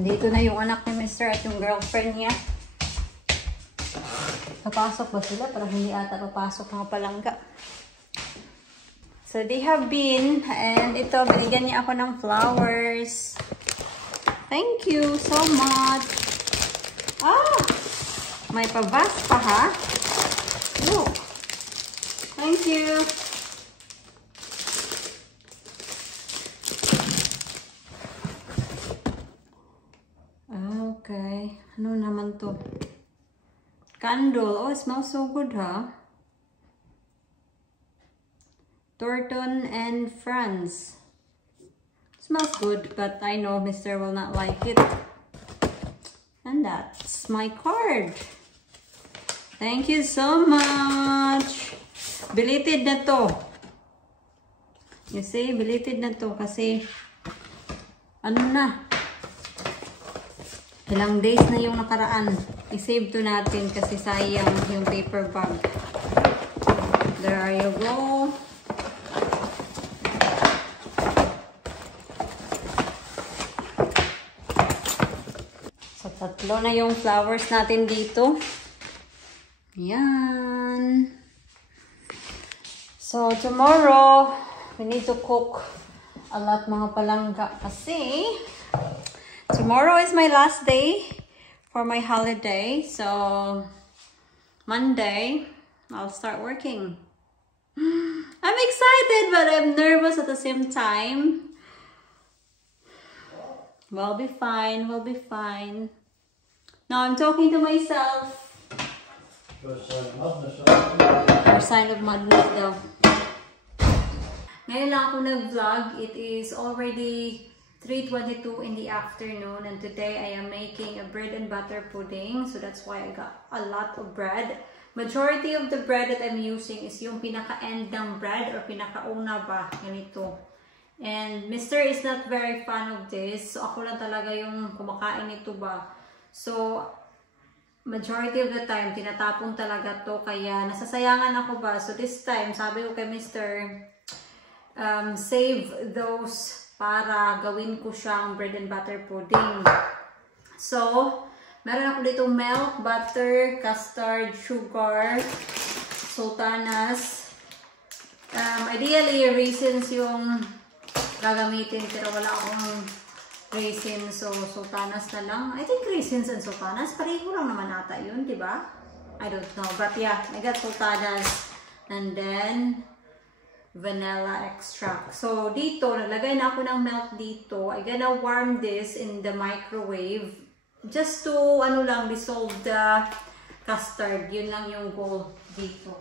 Nandito na yung anak ni Mr. at yung girlfriend niya. Papasok ba sila? Parang hindi ata papasok mga palangga. So they have been, and ito, binigyan niya ako ng flowers. Thank you so much. Ah! May pabas pa ha? Look. Thank you. Okay. Ano naman to? Candle. Oh, it smells so good, huh? Thornton and Friends. Smells good, but I know Mr. will not like it. And that's my card. Thank you so much. Belated na to. You see, belated na to kasi ano na? Ilang days na yung nakaraan. I-save to natin kasi sayang yung paper bag. There you go. So, tatlo na yung flowers natin dito. Yan. So, tomorrow, we need to cook a lot mga palangga kasi tomorrow is my last day for my holiday. So, Monday, I'll start working. I'm excited, but I'm nervous at the same time. We'll be fine. We'll be fine. Now, I'm talking to myself. Or sign of madness daw. Ngayon lang ako nag-vlog. It is already 3:22 in the afternoon, and today I am making a bread and butter pudding. So that's why I got a lot of bread. Majority of the bread that I'm using is yung pinaka-end ng bread or pinaka-una ba, ganito. And Mr. is not very fan of this. So ako lang talaga yung kumakain nito ba. So majority of the time, tinatapon talaga to. Kaya nasasayangan ako ba. So this time, sabi ko kay Mr. Save those para gawin ko siyang bread and butter pudding. So, meron ako dito milk, butter, custard, sugar, sultanas. Ideally, raisins yung gagamitin, pero wala akong raisins, so sultanas na lang. I think raisins and sultanas, pareho lang naman ata yun, di ba? I don't know, but yeah, I got sultanas and then vanilla extract. So, dito, naglagay na ako ng milk dito. I'm gonna warm this in the microwave just to, ano lang, dissolve the custard. Yun lang yung goal dito.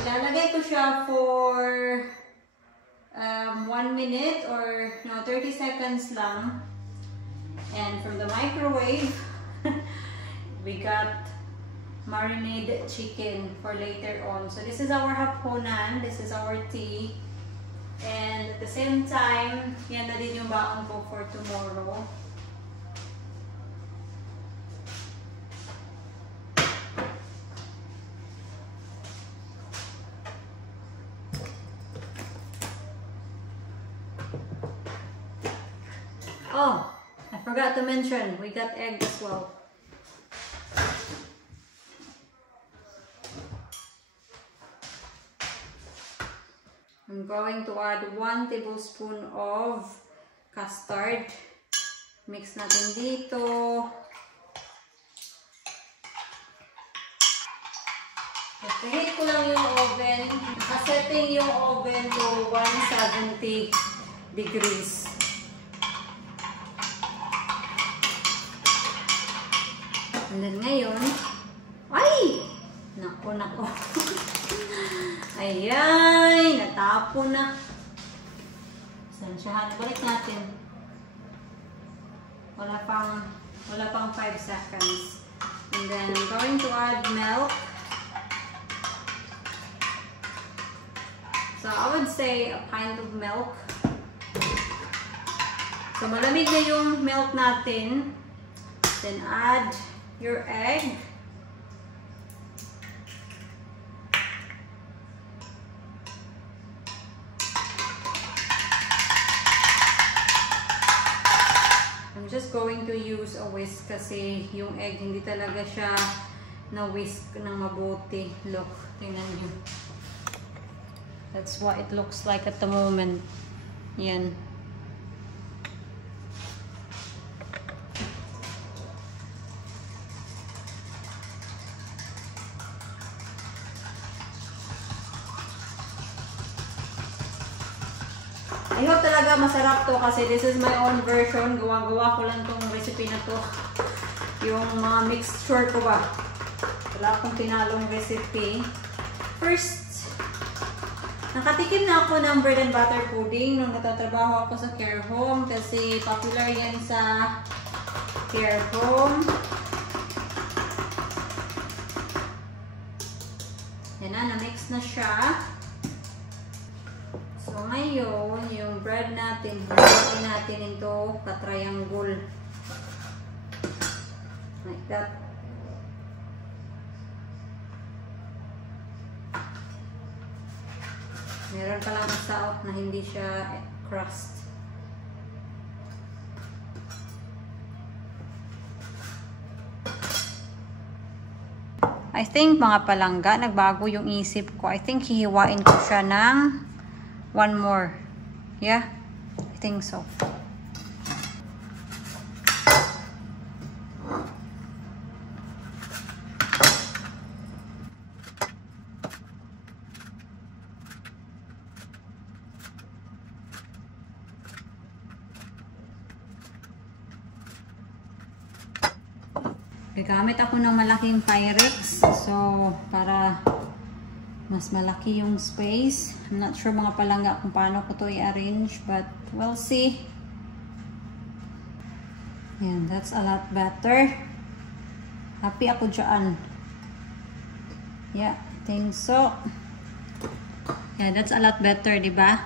Ilalagay ko siya for 1 minute or no, 30 seconds lang. And from the microwave, we got marinated chicken for later on. So this is our hapunan, this is our tea, and at the same time, yan na din yung baon ko for tomorrow. Oh, I forgot to mention, we got egg as well. I'm going to add 1 tablespoon of custard. Mix natin dito. Preheat ko lang yung oven. Nakasetting yung oven to 170 degrees. And then ngayon, ay! Nako. Ayan, natapon na. Sansyahan, balik natin. Wala pang 5 seconds. And then I'm going to add milk. So I would say a pint of milk. So malamig na yung milk natin. Then add your egg. going to use a whisk kasi yung egg hindi talaga siya na whisk ng mabuti. Look, tingnan nyo. That's what it looks like at the moment. Yan. I hope talaga masarap to kasi this is my own version. Gawa-gawa ko lang tong recipe na to. Yung mga mixture ko ba. Wala akong tinalong recipe. First, nakatikim na ako ng bread and butter pudding nung natatrabaho ako sa care home kasi popular yan sa care home. Yan na, na-mix na siya. So, ngayon, yung bread natin, haluin natin into ka-triangle. Like that. Meron pa lang isa na hindi siya crust. I think, mga palangga, nagbago yung isip ko. I think hihiwain ko siya ng one more. Yeah? I think so. Gagamit ako ng malaking Pyrex. So, para mas malaki yung space. I'm not sure mga palangga kung paano ko to i-arrange, but we'll see. Yan, that's a lot better. Happy ako dyan. Yeah, I think so. Yeah, that's a lot better, di ba?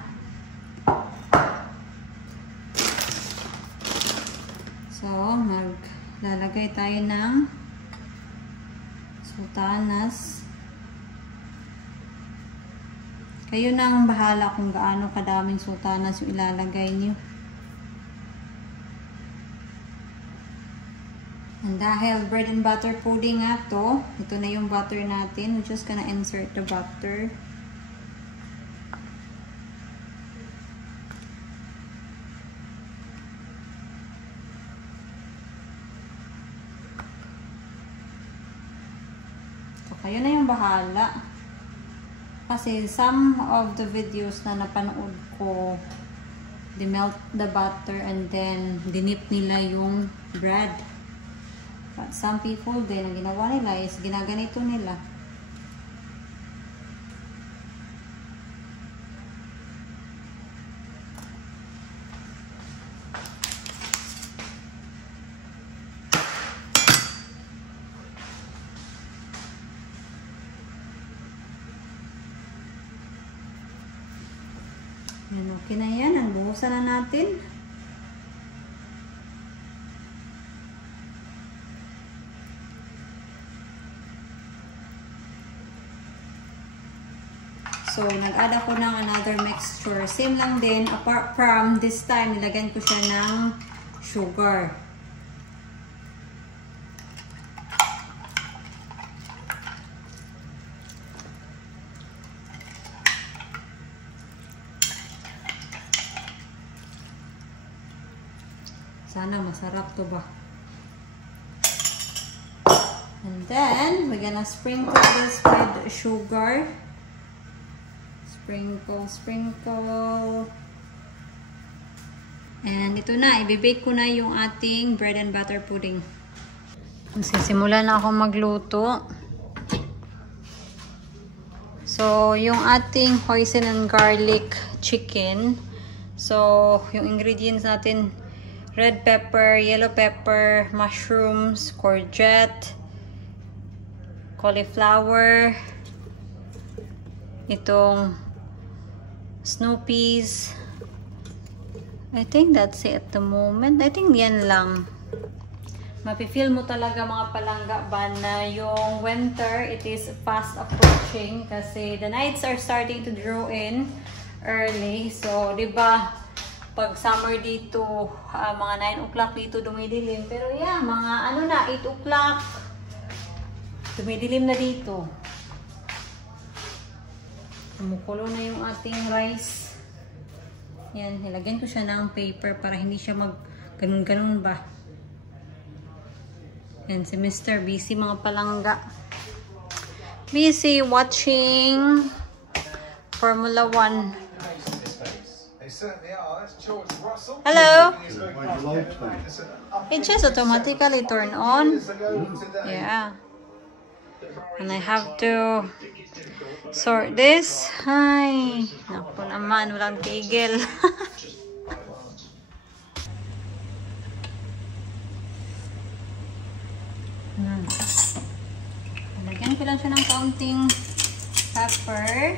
So, maglalagay tayo ng sultanas. Kayo nang bahala kung gaano kadaming sultanas yung ilalagay niyo. And dahil bread and butter pudding nga to, ito na yung butter natin. We're just gonna insert the butter. So, kayo na yung bahala. Kasi some of the videos na napanood ko, they melt the butter and then dinip nila yung bread. But some people din, ang ginawa nila is ginaganito nila. Yan, okay na yan. Ang buhusan na natin. So, nag-add ako ng another mixture. Same lang din. Apart from this time, nilagyan ko siya ng sugar. Sana masarap to ba. And then, we're gonna sprinkle this with sugar. Sprinkle, sprinkle. And ito na, ibibake ko na yung ating bread and butter pudding. Sisimula na ako magluto. So, yung ating hoisin and garlic chicken. So, yung ingredients natin, red pepper, yellow pepper, mushrooms, courgette, cauliflower, itong snow peas. I think that's it at the moment. I think yan lang. Mapifeel mo talaga mga palangga ba na yung winter, it is fast approaching kasi the nights are starting to draw in early. So, di ba, pag summer dito, mga 9 o'clock dito dumidilim. Pero yeah, mga ano na, 8 o'clock, dumidilim na dito. Kumukulo na yung ating rice. Yan, nilagyan ko siya ng paper para hindi siya mag ganun-ganun ba. Yan, si Mr. busy mga palangga. Busy watching Formula 1. Hello. It just automatically turn on. Yeah. And I have to sort this. Ay, naku naman, walang tigil. Lagyan ko lang siya ng kaunting pepper.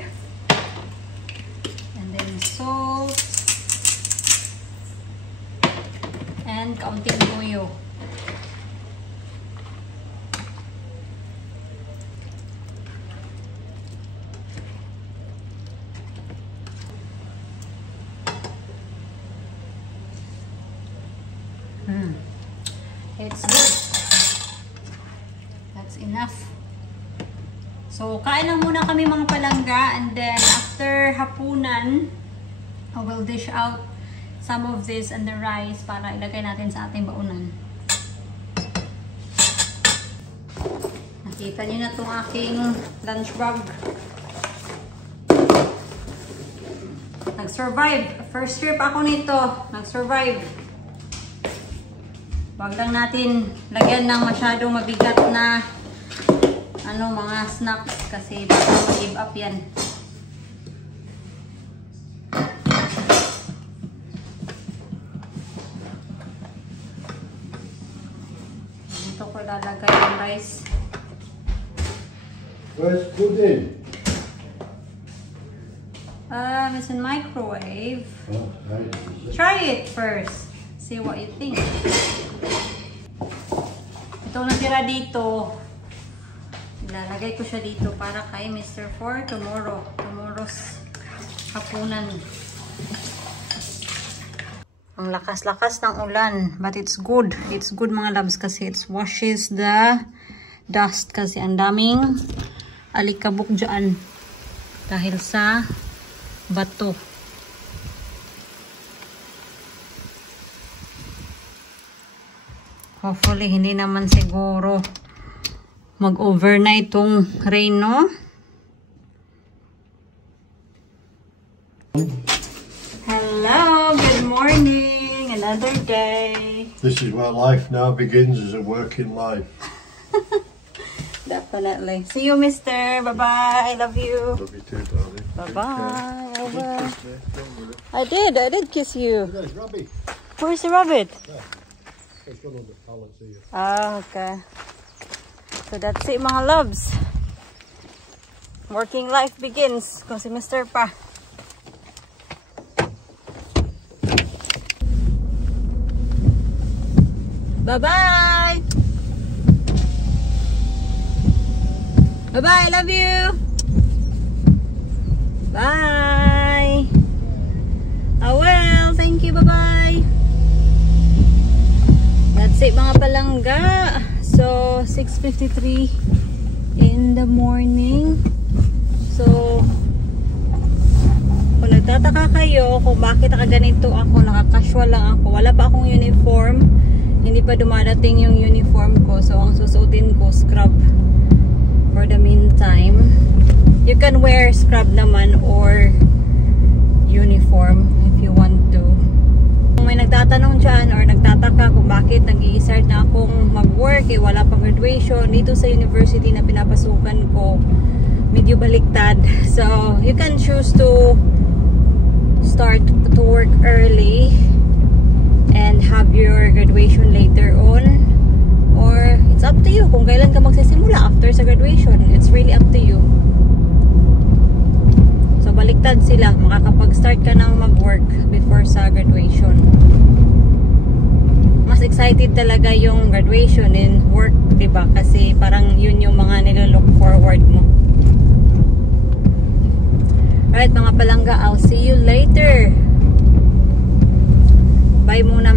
And then salt. And kaunting toyo. It's good. That's enough. So, kain lang muna kami mga palangga, and then after hapunan, I will dish out some of this and the rice para ilagay natin sa ating baunan. Nakita niyo na itong aking lunch bag. Nag-survive. First trip ako nito. Nag-survive. Wag lang natin lagyan ng masyadong mabigat na mga snacks kasi baka ma-give up yan. Dito ko lalagay yung rice. Where's pudding? It's in microwave. Oh, nice. Try it first. See what you think. Itong natira dito, ilalagay ko siya dito para kay Mr. for tomorrow's hapunan. Ang lakas-lakas ng ulan, but it's good. It's good mga loves kasi it washes the dust kasi ang daming alikabok dyan dahil sa bato. Hopefully, hindi naman siguro mag-overnight tong rain, no? Hello, good morning. Another day. This is where life now begins, as a working life. Definitely. See you, mister. Bye-bye. I love you. Love you too, darling. Bye-bye. I will. I did kiss you. There's Robbie. Where's the rabbit? Yeah. It's gone on the pallets here. Ah, okay. So that's it mga loves. Working life begins. Kung si Mr. pa. Bye-bye! Bye-bye, I love you! Bye! Oh well, thank you, bye-bye! That's it mga palangga. So, 6:53 in the morning. So, kung nagtataka kayo kung bakit nakaganito ako, naka-casual lang ako, wala pa akong uniform, hindi pa dumadating yung uniform ko. So, ang susuotin ko, scrub for the meantime. You can wear scrub naman or uniform if you want to. Kung may nagtatanong dyan or nagtataka kung bakit nag-i-start na akong mag-work, wala pang graduation dito sa university na pinapasukan ko, medyo baliktad. So, you can choose to start to work early and have your graduation later on, or it's up to you kung kailan ka magsisimula after sa graduation. It's really up to you. So, baliktad sila. Makakapag-start ka ng mag-work before sa graduation. Mas excited talaga yung graduation and work, diba? Kasi parang yun yung mga nilolook forward mo. Alright mga palangga, I'll see you later. muna